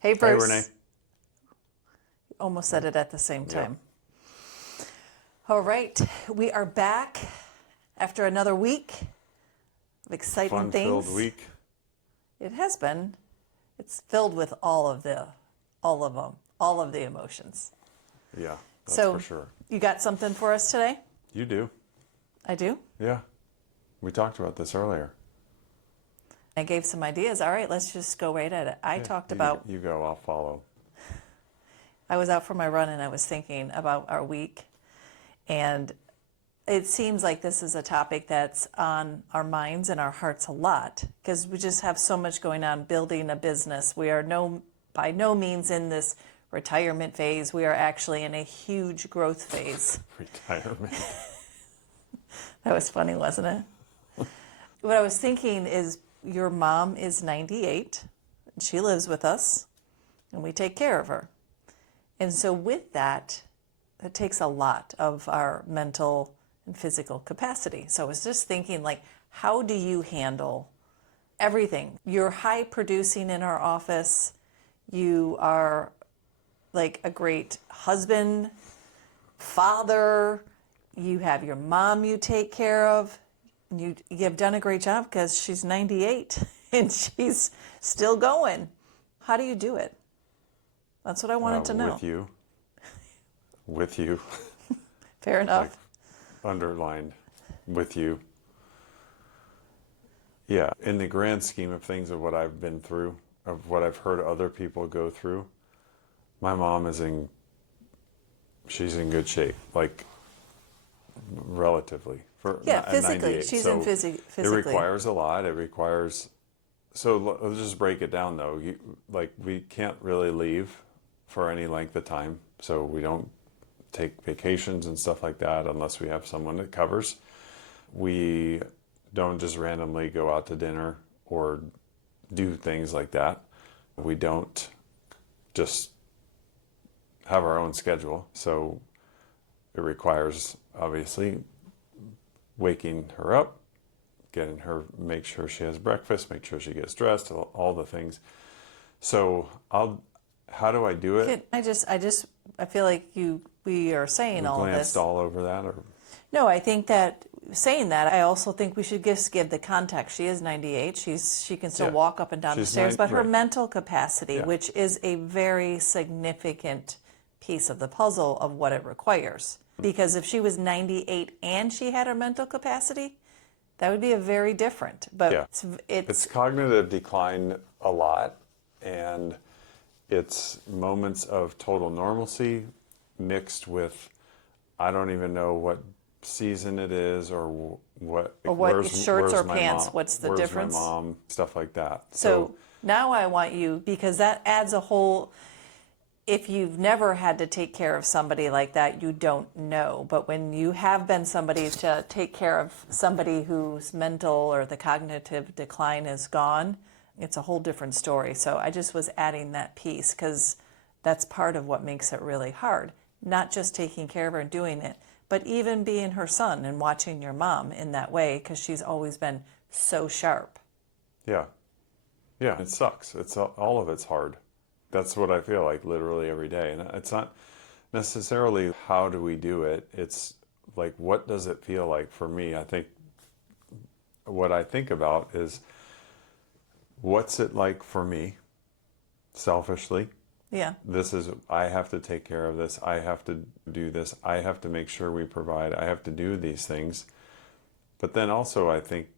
Hey, Hey, Rene. Bruce. Almost said it at the same Yep. time. All right. We are back after another week of exciting Fun-filled things. week. It has been. It's filled with all of them, all of the emotions. Yeah, that's for So, sure. you got something for us today? You do. I do. Yeah. We talked about this earlier. I gave some ideas. All right, let's just go right at it. I Yeah. talked You, about, you go, I'll follow. I was out for my run and I was thinking about our week. And it seems like this is a topic that's on our minds and our hearts a lot because we just have so much going on building a business. We are by no means in this retirement phase. We are actually in a huge growth phase. Retirement. That was funny, wasn't it? What I was thinking is your mom is 98. And she lives with us and we take care of her. And so with that, it takes a lot of our mental and physical capacity. So I was just thinking, like, how do you handle everything? You're high producing in our office. You are like a great husband, father. You have your mom you take care of. You've done a great job because she's 98 and she's still going. How do you do it? That's what I wanted to know. With you. With you. Fair enough. Underlined. With you. Yeah. In the grand scheme of things of what I've been through, of what I've heard other people go through, my mom she's in good shape. Like, relatively. Yeah, At physically. 98. She's So in physically. it requires a lot. It requires. So let's just break it down, though. We can't really leave for any length of time. So we don't take vacations and stuff like that unless we have someone that covers. We don't just randomly go out to dinner or do things like that. We don't just have our own schedule. So it requires, obviously, waking her up, getting her, make sure she has breakfast, make sure she gets dressed, all the things. So how do I do it? I feel like we are saying We all of glanced this. all over that, or No, I think that saying that, I also think we should just give the context. She is 98. She can still Yeah. walk up and down the She's stairs, but her right. mental capacity, Yeah. which is a very significant piece of the puzzle of what it requires. Because if she was 98 and she had her mental capacity, that would be a very different. But Yeah. It's cognitive decline a lot, and it's moments of total normalcy mixed with, I don't even know what season it is or what. or what where's, shirts where's or my pants, mom? what's the Where's difference? my mom? Stuff like that. So now I want you, because that adds a whole, if you've never had to take care of somebody like that, you don't know. But when you have been somebody to take care of somebody whose mental or the cognitive decline is gone, it's a whole different story. So I just was adding that piece because that's part of what makes it really hard. Not just taking care of her and doing it, but even being her son and watching your mom in that way because she's always been so sharp. yeah, it sucks. It's all of it's hard. That's what I feel like literally every day. And it's not necessarily how do we do it. It's like, what does it feel like for me? I think what I think about is, what's it like for me, selfishly? Yeah. I have to take care of this. I have to do this. I have to make sure we provide. I have to do these things. But then also, I think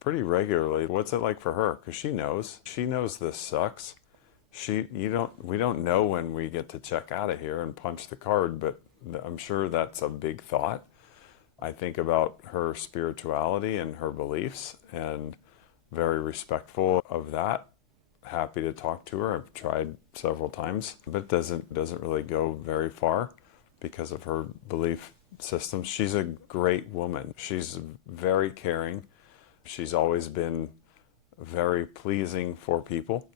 pretty regularly, what's it like for her? Because she knows this sucks. We don't know when we get to check out of here and punch the card, but I'm sure that's a big thought. I think about her spirituality and her beliefs, and very respectful of that. Happy to talk to her. I've tried several times, but it doesn't really go very far because of her belief systems. She's a great woman. She's very caring. She's always been very pleasing for people,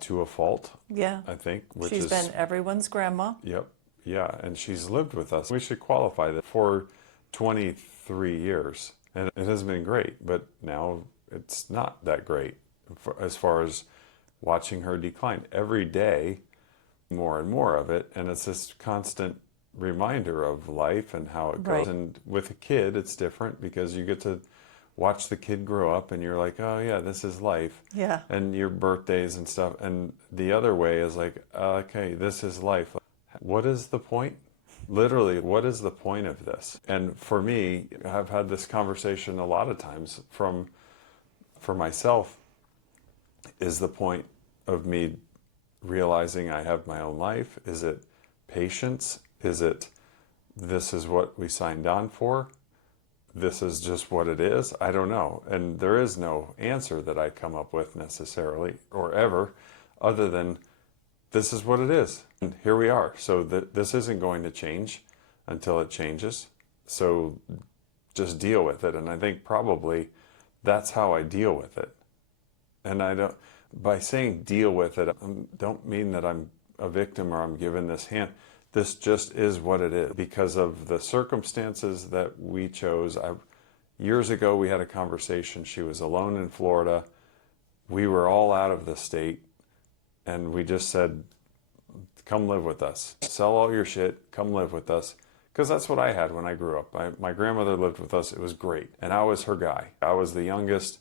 to a fault. Yeah. I think, She's been everyone's grandma. Yep. Yeah, and she's lived with us. We should qualify that for 23 years, and it has been great, but now it's not that great as far as watching her decline every day, more and more of it. And it's this constant reminder of life and how it goes. Right. And with a kid, it's different because you get to watch the kid grow up and you're like, oh yeah, this is life. Yeah. And your birthdays and stuff. And the other way is like, okay, this is life. What is the point? Literally, what is the point of this? And for me, I've had this conversation a lot of times for myself. Is the point of me realizing I have my own life? Is it patience? Is it this is what we signed on for? This is just what it is? I don't know. And there is no answer that I come up with necessarily or ever other than this is what it is. And here we are. So this isn't going to change until it changes. So just deal with it. And I think probably that's how I deal with it. And I don't, by saying deal with it, I don't mean that I'm a victim or I'm given this hand. This just is what it is because of the circumstances that we chose. Years ago, we had a conversation. She was alone in Florida. We were all out of the state. And we just said, come live with us. Sell all your shit. Come live with us. Because that's what I had when I grew up. My grandmother lived with us. It was great. And I was her guy. I was the youngest.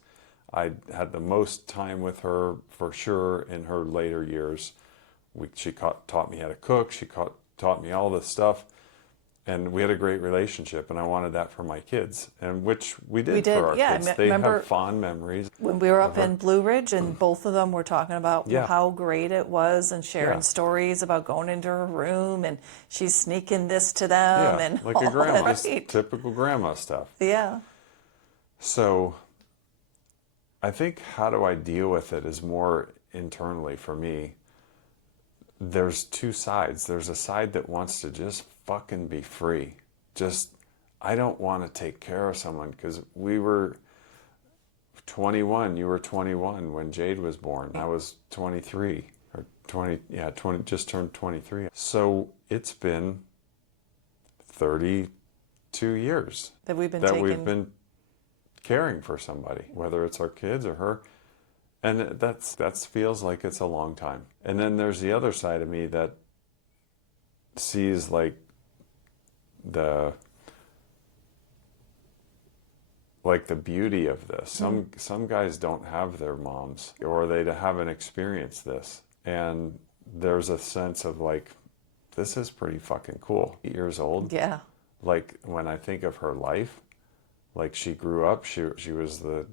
I had the most time with her for sure in her later years. She taught me how to cook. She taught me all this stuff. And we had a great relationship. And I wanted that for my kids. And which we did for our kids. They have fond memories. When we were up in Blue Ridge and both of them were talking about how great it was and sharing stories about going into her room and she's sneaking this to them. And like a grandma. Just typical grandma stuff. Yeah. So I think how do I deal with it is more internally for me. There's two sides. There's a side that wants to just fucking be free. Just, I don't want to take care of someone because we were 21. You were 21 when Jade was born. I was 23 or 20. Yeah, 20. Just turned 23. So it's been 32 years that we've been caring for somebody, whether it's our kids or her. And that feels like it's a long time. And then there's the other side of me that sees like the beauty of this. Some guys don't have their moms or they haven't experienced this. And there's a sense of like, this is pretty fucking cool. 8 years old. Yeah. Like when I think of her life, like she grew up, she was the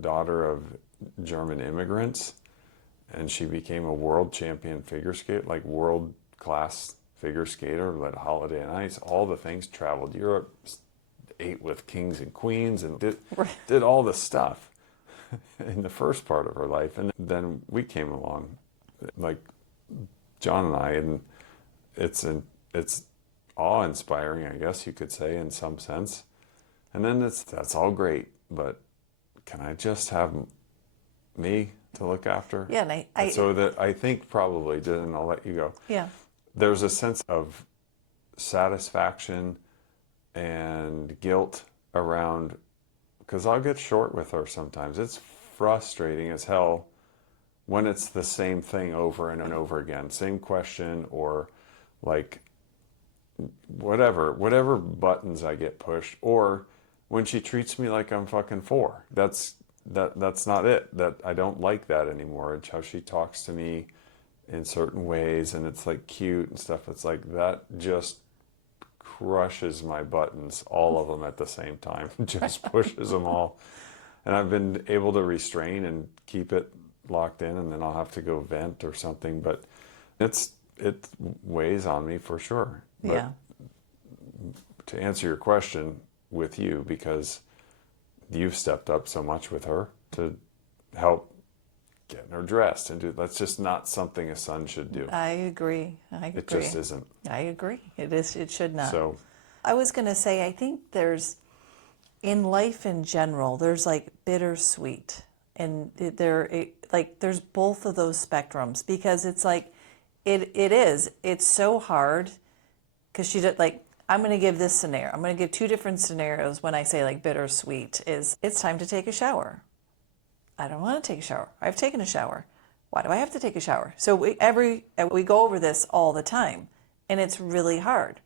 daughter of German immigrants, and she became a world champion figure skate, like world class figure skater, led Holiday on Ice, all the things, traveled Europe, ate with kings and queens, and did all the stuff in the first part of her life. And then we came along, like John and I, and it's awe-inspiring, I guess you could say, in some sense. And then that's all great, but can I just have me to look after? Yeah, and so that I think probably, and I'll let you go. Yeah. There's a sense of satisfaction and guilt around, because I'll get short with her sometimes. It's frustrating as hell when it's the same thing over and over again, same question, or like whatever buttons I get pushed, or when she treats me like I'm fucking 4. That's not it. That I don't like that anymore. It's how she talks to me in certain ways, and it's like cute and stuff. It's like that just crushes my buttons, all of them at the same time. Just pushes them all. And I've been able to restrain and keep it locked in, and then I'll have to go vent or something. But it weighs on me for sure. But yeah. To answer your question with you, because you've stepped up so much with her to help getting her dressed and do. That's just not something a son should do. I agree. It just isn't. I agree. It should not. So I was going to say, I think there's, in life in general, there's like bittersweet, and there's both of those spectrums, because it's like it's so hard, because she did, like, I'm going to give this scenario. I'm going to give two different scenarios when I say like bittersweet. Is it's time to take a shower. I don't want to take a shower. I've taken a shower. why do I have to take a shower? So we go over this all the time, and it's really hard.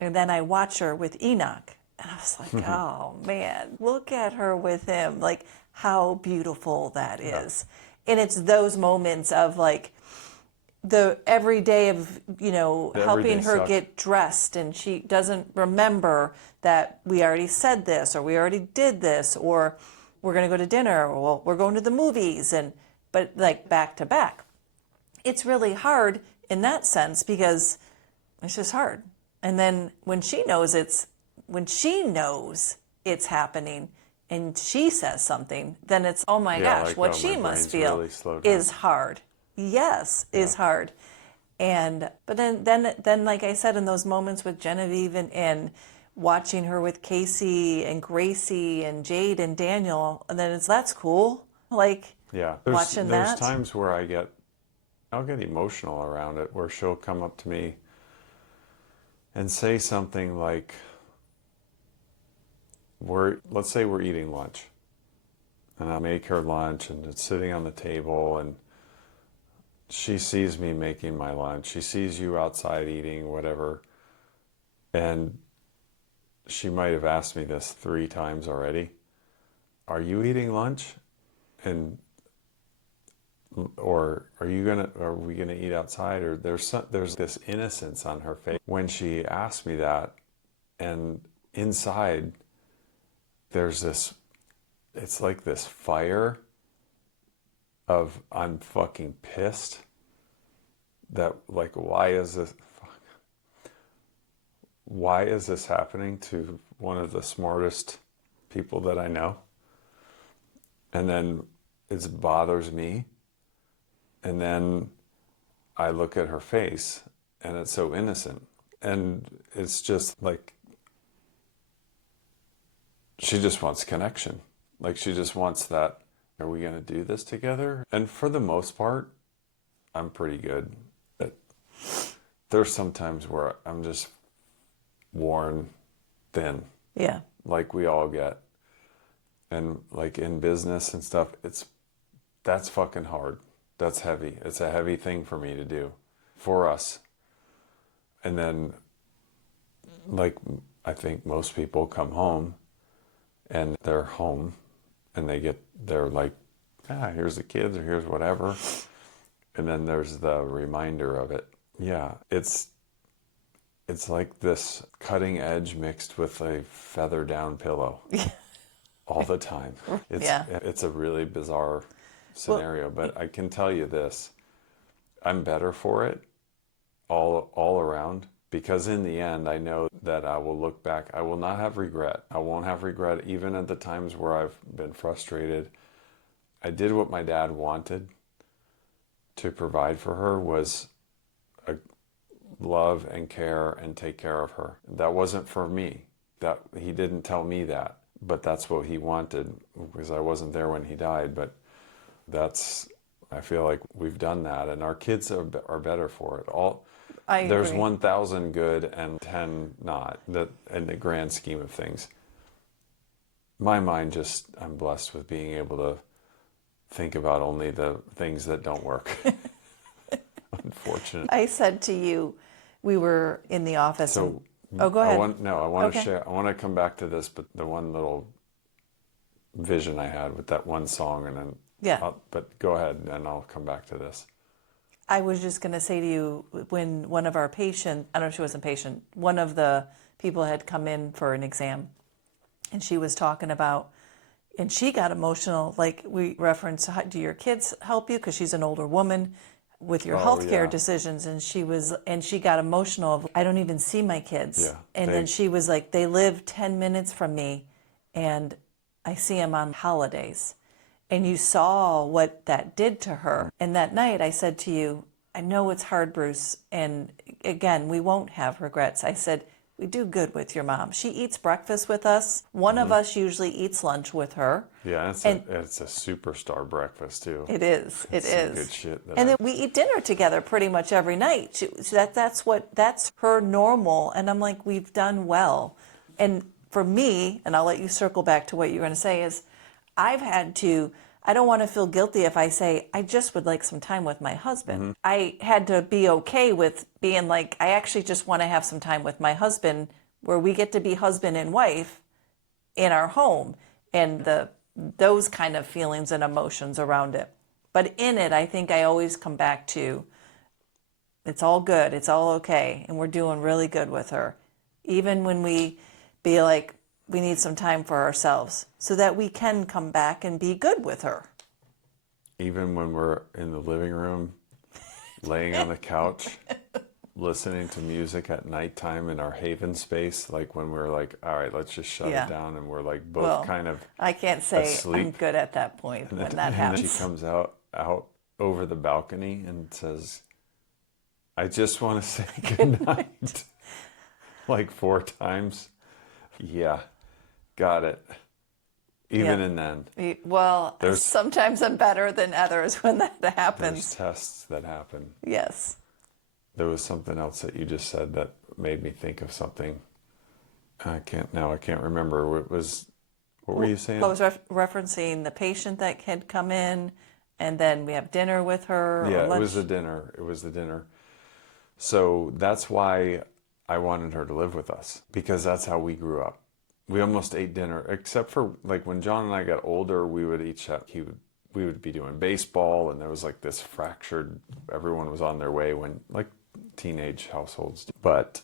And then I watch her with Enoch, and I was like, oh man, look at her with him. Like, how beautiful that is. And it's those moments of like the every day of, helping her sucks. get dressed, and she doesn't remember that we already said this, or we already did this, or we're going to go to dinner, or well, we're going to the movies, but like back to back. It's really hard in that sense because it's just hard. And then when she knows it's happening and she says something, then it's, oh my gosh, like, what oh, she my must brain's feel really slowed down. is hard. Yes, is hard. But then like I said, in those moments with Genevieve and watching her with Casey and Gracie and Jade and Daniel, and then that's cool. Like, Yeah, watching there's that. times where I'll get emotional around it, where she'll come up to me and say something like, let's say we're eating lunch, and I make her lunch, and it's sitting on the table, and she sees me making my lunch. She sees you outside eating, whatever, and she might have asked me this 3 times already. Are you eating lunch? Or are we gonna eat outside? Or there's this innocence on her face when she asked me that, and inside there's this, it's like this fire of, I'm fucking pissed that, like, why is this happening to one of the smartest people that I know? And then it bothers me. And then I look at her face, and it's so innocent. And it's just like, she just wants connection. Like, she just wants that, are we going to do this together? And for the most part, I'm pretty good. But there's some times where I'm just worn thin. Yeah. Like we all get. And like in business and stuff, that's fucking hard. That's heavy. It's a heavy thing for me to do, for us. And then, like, I think most people come home, and they're home, and they're like, here's the kids, or here's whatever. And then there's the reminder of it. Yeah, it's like this cutting edge mixed with a feather down pillow all the time. It's a really bizarre scenario, but I can tell you this, I'm better for it all around, because in the end I know that I will look back, I will not have regret. I won't have regret even at the times where I've been frustrated. I did what my dad wanted to provide for her, was love and care and take care of her. That wasn't for me. That he didn't tell me that, but that's what he wanted, because I wasn't there when he died. But I feel like we've done that, and our kids are better for it. There's 1,000 good and 10 not, that in the grand scheme of things. My mind I'm blessed with being able to think about only the things that don't work. Unfortunately. I said to you, we were in the office. So, go ahead. I want to share. I want to come back to this, but the one little vision I had with that one song, and then but go ahead, and I'll come back to this. I was just going to say to you, when one of our patients, I don't know if she wasn't patient, one of the people had come in for an exam, and she was talking about, and she got emotional, like we referenced, do your kids help you? Because she's an older woman, with your healthcare decisions. And she got emotional of, I don't even see my kids. Yeah, and then she was like, they live 10 minutes from me, and I see them on holidays. And you saw what that did to her. And that night I said to you, I know it's hard, Bruce. And again, we won't have regrets. I said, we do good with your mom. She eats breakfast with us. One of us usually eats lunch with her. Yeah, it's a superstar breakfast too. It is. It is. Good shit. And then we eat dinner together pretty much every night. That's her normal. And I'm like, we've done well. And for me, and I'll let you circle back to what you're going to say, is I I don't want to feel guilty if I say, I just would like some time with my husband. I had to be okay with being like, I actually just want to have some time with my husband where we get to be husband and wife in our home, and those kind of feelings and emotions around it. But in it, I think I always come back to, it's all good, it's all okay, and we're doing really good with her. Even when we be like, we need some time for ourselves so that we can come back and be good with her. Even when we're in the living room, laying on the couch, listening to music at nighttime in our haven space, like when we're like, all right, let's just shut Yeah. it down, and we're like both Well, kind of I can't say I'm asleep. good at that point when that And then happens. she comes out over the balcony and says, I just want to say goodnight. Like 4 times. Yeah, got it. Even Yeah. in then, Well, There's- sometimes I'm better than others when that there's happens. tests that happen. Yes. There was something else that you just said that made me think of something. I can't remember. What were you saying? I was referencing the patient that had come in, and then we have dinner with her. Yeah, or lunch. it was the dinner. It was the dinner. So that's why I wanted her to live with us, because that's how we grew up. We almost ate dinner, except for like when John and I got older, we would each have, we would be doing baseball, and there was like this fractured, everyone was on their way when like teenage households, but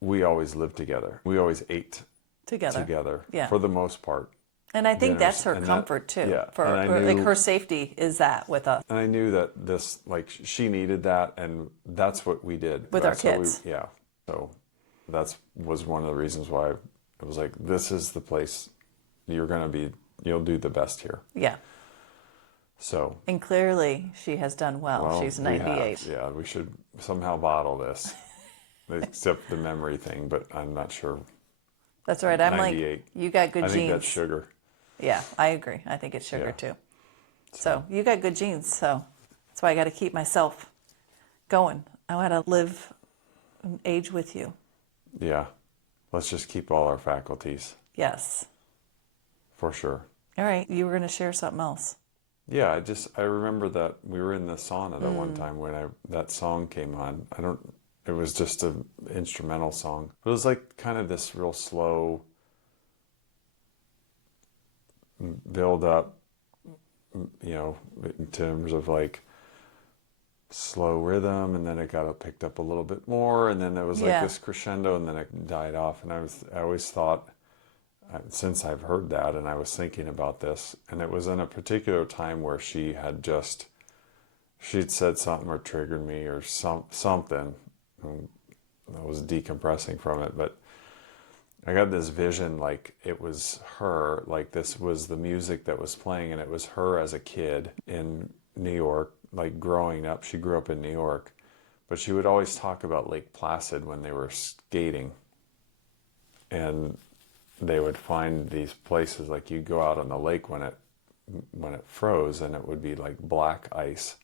we always lived together. We always ate together Yeah. for the most part. And I think Dinners. that's her And comfort too. yeah. For And I like knew- her safety is that with us. And I knew that this, like, she needed that, and that's what we did. With our That's what kids. yeah. So that was one of the reasons why it was like, this is the place you'll do the best here. Yeah. So, And clearly she has done well. She's we have. 98. Yeah, we should somehow bottle this, except the memory thing, but I'm not sure. That's right. I'm 98. like, you got good I genes. think that's sugar. Yeah, I agree. I think it's sugar Yeah. too. So you got good genes. So that's why I got to keep myself going. I want to live and age with you. Yeah. Let's just keep all our faculties, Yes. for sure. All right. You were going to share something else. Yeah, I remember that we were in the sauna that one time when that song came on. It was just an instrumental song. It was like kind of this real slow build up, in terms of like slow rhythm, and then it got picked up a little bit more, and then there was like Yeah. this crescendo, and then it died off. And I always thought, since I've heard that, and I was thinking about this, and it was in a particular time where she'd said something or triggered me or something, and I was decompressing from it, but I got this vision like it was her, like this was the music that was playing, and it was her as a kid in New York, like growing up. She grew up in New York, but she would always talk about Lake Placid when they were skating, and they would find these places, like you go out on the lake when it froze, and it would be like black ice,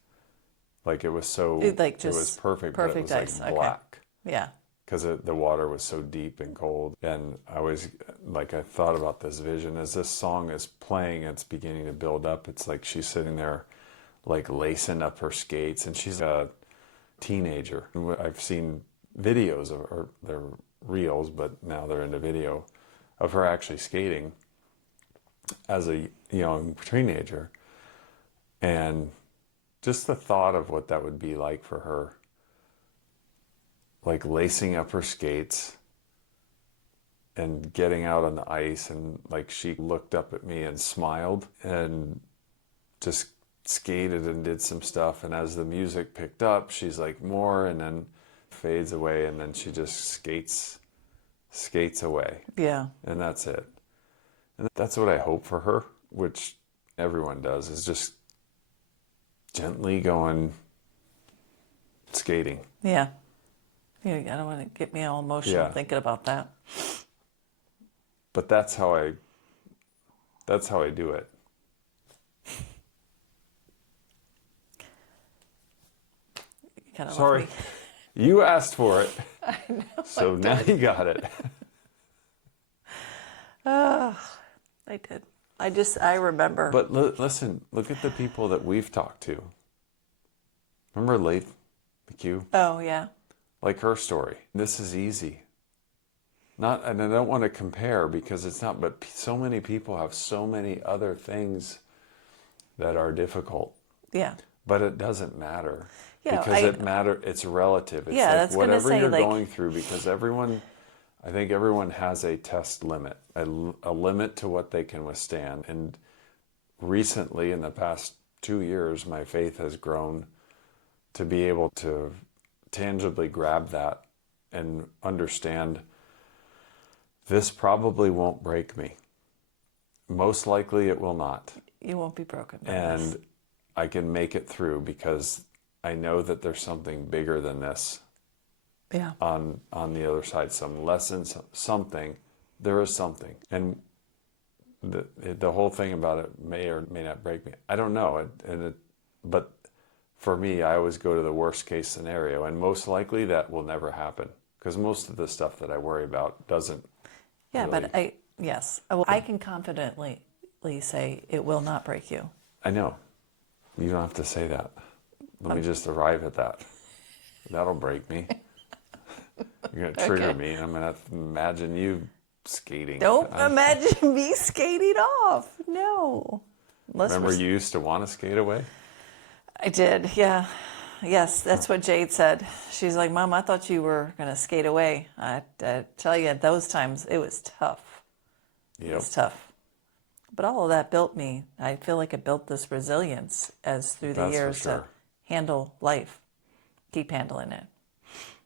like it was so Like it just was perfect, perfect but it was ice. like Okay. black. Yeah. Because the water was so deep and cold. And I thought about this vision as this song is playing, it's beginning to build up. It's like she's sitting there like lacing up her skates, and she's a teenager. I've seen videos of her, they're reels, but now they're into video, of her actually skating as a young teenager. And just the thought of what that would be like for her, like lacing up her skates and getting out on the ice, and like she looked up at me and smiled and just skated and did some stuff, and as the music picked up, she's like more, and then fades away, and then she just skates away, Yeah. and that's it. And that's what I hope for her, which everyone does, is just gently going skating. Yeah. I don't want to get me all emotional Yeah. thinking about that. But that's how I do it. You kind of Sorry. left me. You asked for it. I know. So now you got it. I did. I remember. But listen, look at the people that we've talked to. Remember Leith McHugh? Oh, yeah. Like her story. This is easy. Not, and I don't want to compare because it's not, but so many people have so many other things that are difficult. Yeah. But it doesn't matter. Yeah, Because it's relative. It's Yeah, like that's gonna whatever say, you're like- going through, because I think everyone has a test limit, a limit to what they can withstand. And recently, in the past 2 years, my faith has grown to be able to tangibly grab that and understand this probably won't break me. Most likely it will not. You won't be broken by And this. I can make it through because I know that there's something bigger than this Yeah. on the other side. Some lessons, something. There is something. And the whole thing about it may or may not break me. I don't know. But for me, I always go to the worst case scenario. And most likely that will never happen. Because most of the stuff that I worry about doesn't. Yeah, really. but yes, I can confidently say it will not break you. I know. You don't have to say that. Let me just arrive at that. That'll break me. You're going to trigger Okay. me. And I'm going to imagine you skating. Don't imagine me skating off. No. Unless Remember we're- you used to want to skate away? I did, yeah. Yes, that's what Jade said. She's like, Mom, I thought you were going to skate away. I tell you, at those times, it was tough. It Yep. was tough. But all of that built me. I feel like it built this resilience as through the That's for years sure. to handle life, keep handling it.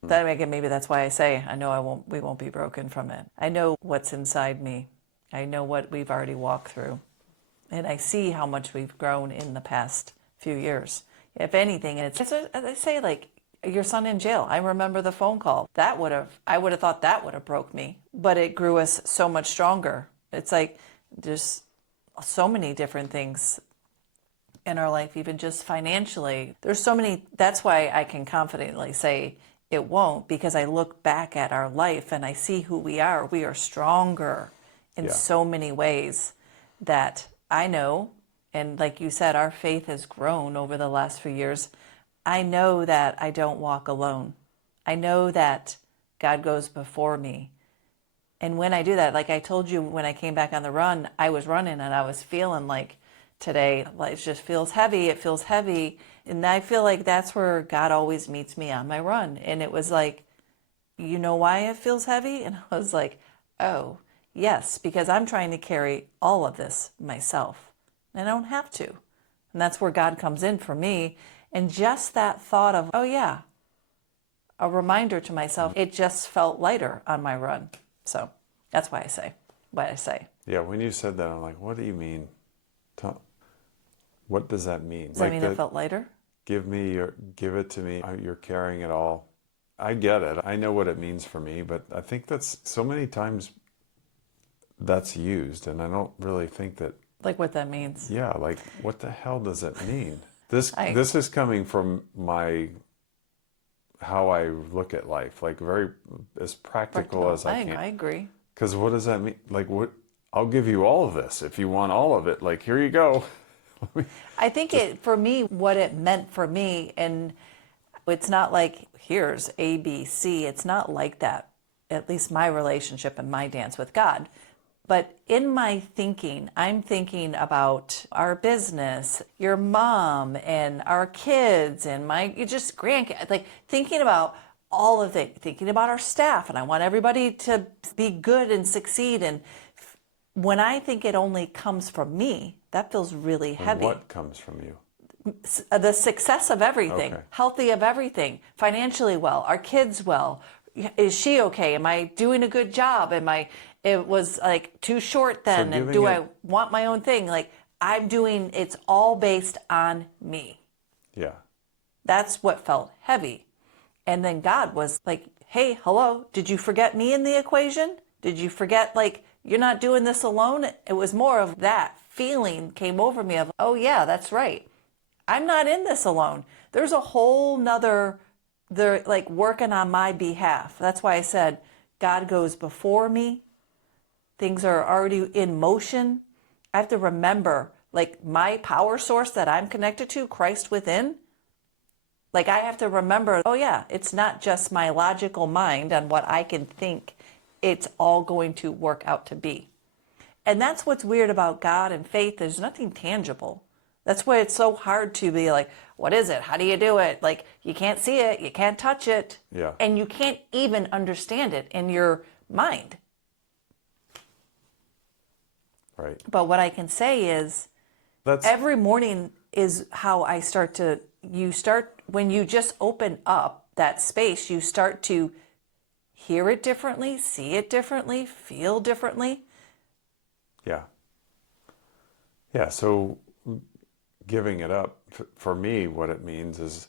Maybe that's why I say I know we won't be broken from it. I know what's inside me. I know what we've already walked through. And I see how much we've grown in the past few years. If anything, I say, like, your son in jail. I remember the phone call. I would have thought that would have broke me, but it grew us so much stronger. It's like there's so many different things in our life, even just financially. There's so many. That's why I can confidently say it won't, because I look back at our life and I see who we are. We are stronger in Yeah. so many ways that I know. And like you said, our faith has grown over the last few years. I know that I don't walk alone. I know that God goes before me. And when I do that, like I told you, when I came back on the run, I was running and I was feeling like today, life just feels heavy. It feels heavy. And I feel like that's where God always meets me on my run. And it was like, you know why it feels heavy? And I was like, oh, yes, because I'm trying to carry all of this myself. And I don't have to. And that's where God comes in for me. And just that thought of, oh yeah, a reminder to myself, it just felt lighter on my run. So that's why I say what I say. Yeah, when you said that, I'm like, what do you mean? What does that mean? Does that mean it felt lighter? Give it to me. You're carrying it all. I get it. I know what it means for me, but I think that's so many times that's used, and I don't really think that. Like what that means. Yeah, like what the hell does it mean? This is coming from how I look at life, like very as practical as I can. I agree. Because what does that mean? Like what? I'll give you all of this if you want all of it. Like here you go. I think for me, what it meant for me, and it's not like here's A, B, C. It's not like that. At least my relationship and my dance with God. But in my thinking, I'm thinking about our business, your mom, and our kids, and just grandkids. Like thinking about all of it, thinking about our staff, and I want everybody to be good and succeed. And when I think it only comes from me, that feels really heavy. What comes from you? The success of everything, Okay. healthy of everything, financially well, our kids well. Is she okay? Am I doing a good job? It was like too short then, and do I want my own thing? Like it's all based on me. Yeah. That's what felt heavy. And then God was like, hey, hello, did you forget me in the equation? Did you forget, like, you're not doing this alone? It was more of that feeling came over me of, oh yeah, that's right. I'm not in this alone. There's a whole nother, they're like working on my behalf. That's why I said God goes before me. Things are already in motion. I have to remember, like, my power source that I'm connected to, Christ within. Like, I have to remember, oh yeah, it's not just my logical mind and what I can think. It's all going to work out to be. And that's what's weird about God and faith. There's nothing tangible. That's why it's so hard to be like, what is it? How do you do it? Like, you can't see it. You can't touch it. Yeah. And you can't even understand it in your mind. Right. But what I can say is That's every morning is how I start to, when you just open up that space, you start to hear it differently, see it differently, feel differently. yeah. Yeah. So giving it up, for me, what it means is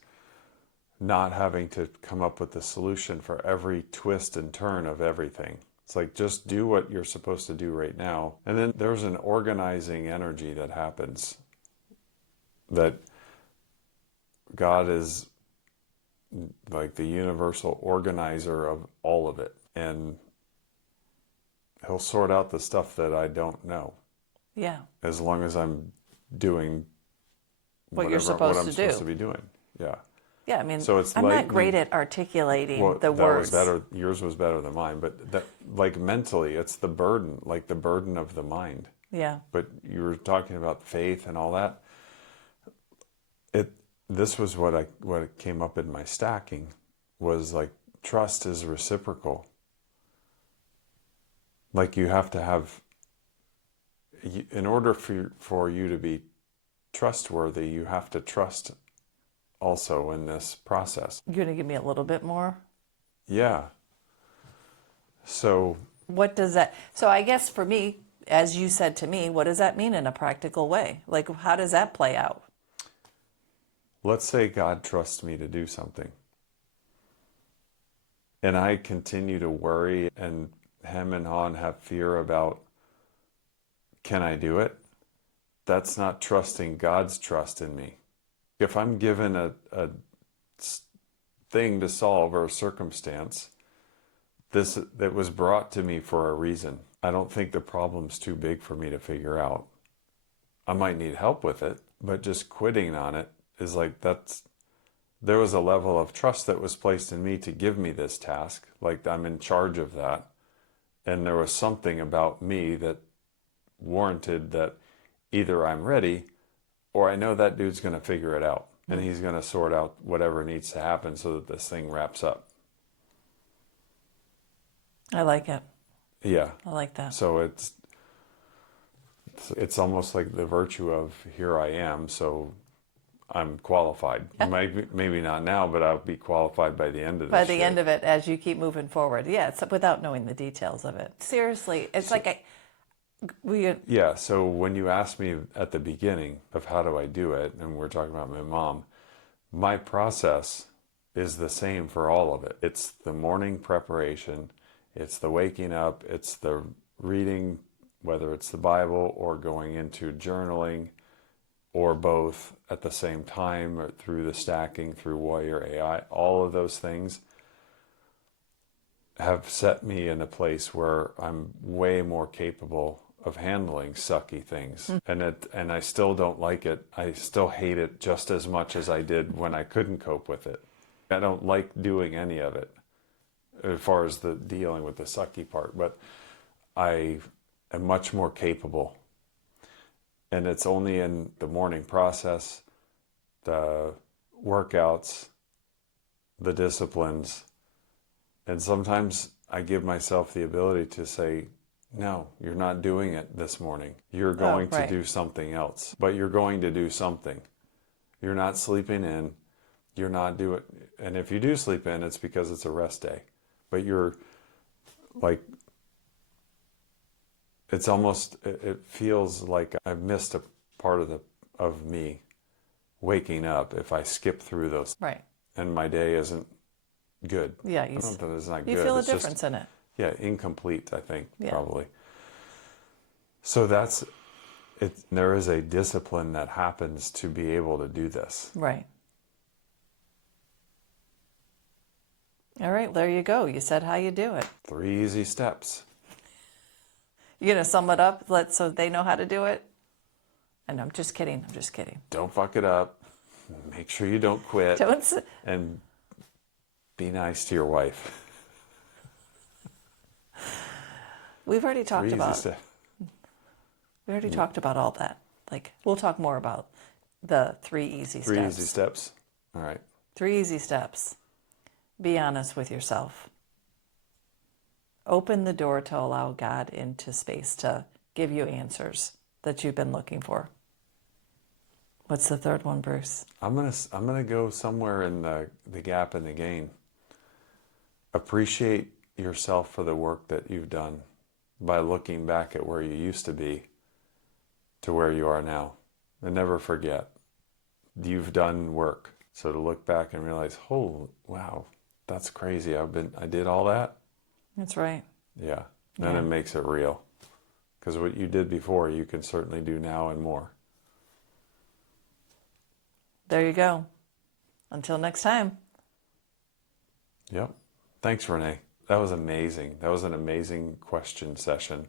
not having to come up with the solution for every twist and turn of everything. It's like, just do what you're supposed to do right now. And then there's an organizing energy that happens, that God is like the universal organizer of all of it. And he'll sort out the stuff that I don't know, Yeah. as long as I'm doing What you're what supposed I'm to supposed do. to be doing. Yeah. Yeah, I mean, So it's I'm not lightning. great at articulating Well, the that words. was better. Yours was better than mine. But that, like, mentally, it's the burden, like the burden of the mind. Yeah. But you were talking about faith and all that. This was what came up in my stacking, was like, trust is reciprocal. Like, you have to have, in order for you to be trustworthy, you have to trust also in this process. You're going to give me a little bit more? Yeah. So What does that, so I guess for me, as you said to me, what does that mean in a practical way? Like, how does that play out? let's say God trusts me to do something, and I continue to worry and hem and haw and have fear about, can I do it? That's not trusting God's trust in me. If I'm given a thing to solve or a circumstance, that was brought to me for a reason. I don't think the problem's too big for me to figure out. I might need help with it, but just quitting on it is like, there was a level of trust that was placed in me to give me this task, like I'm in charge of that. And there was something about me that warranted that either I'm ready, or I know that dude's going to figure it out, and he's going to sort out whatever needs to happen so that this thing wraps up. I like it. Yeah. I like that. So it's almost like the virtue of, here I am, so I'm qualified. Maybe not now, but I'll be qualified by the end of this. By the end of it, as you keep moving forward. Yeah, it's without knowing the details of it. Seriously, it's like Yeah, so when you asked me at the beginning of how do I do it, and we're talking about my mom, my process is the same for all of it. It's the morning preparation, it's the waking up, it's the reading, whether it's the Bible or going into journaling, or both at the same time, or through the stacking, through Warrior AI. All of those things have set me in a place where I'm way more capable of handling sucky things. And I still don't like it. I still hate it just as much as I did when I couldn't cope with it. I don't like doing any of it as far as the dealing with the sucky part, but I am much more capable. And it's only in the morning process, the workouts, the disciplines, and sometimes I give myself the ability to say, no, you're not doing it this morning. You're going to do something else, but you're going to do something. You're not sleeping in. You're not doing, and if you do sleep in, it's because it's a rest day. But you're like, it's almost, it feels like I've missed a part of me waking up if I skip through those. right. And my day isn't good. Yeah, I don't know that it's not you good. feel a It's difference just, in it. yeah, incomplete, I think, Yeah. probably. So that's it. There is a discipline that happens to be able to do this. Right. All right, there you go. You said how you do it. 3 easy steps. You're going to sum it up so they know how to do it? And I'm just kidding. I'm just kidding. Don't fuck it up. Make sure you don't quit. Don't. And be nice to your wife. We've already talked Easy about. stuff. We already talked about all that. Like, we'll talk more about the 3 easy steps. 3 easy steps. All right. 3 easy steps. Be honest with yourself. Open the door to allow God into space to give you answers that you've been looking for. What's the third one, Bruce? I'm gonna go somewhere in the gap in the gain. Appreciate yourself for the work that you've done by looking back at where you used to be to where you are now. And never forget, you've done work. So to look back and realize, oh, wow, that's crazy. I did all that. That's right. Yeah. Then Yeah. it makes it real. Because what you did before, you can certainly do now and more. There you go. Until next time. Yep. Thanks, Rene. That was amazing. That was an amazing question session.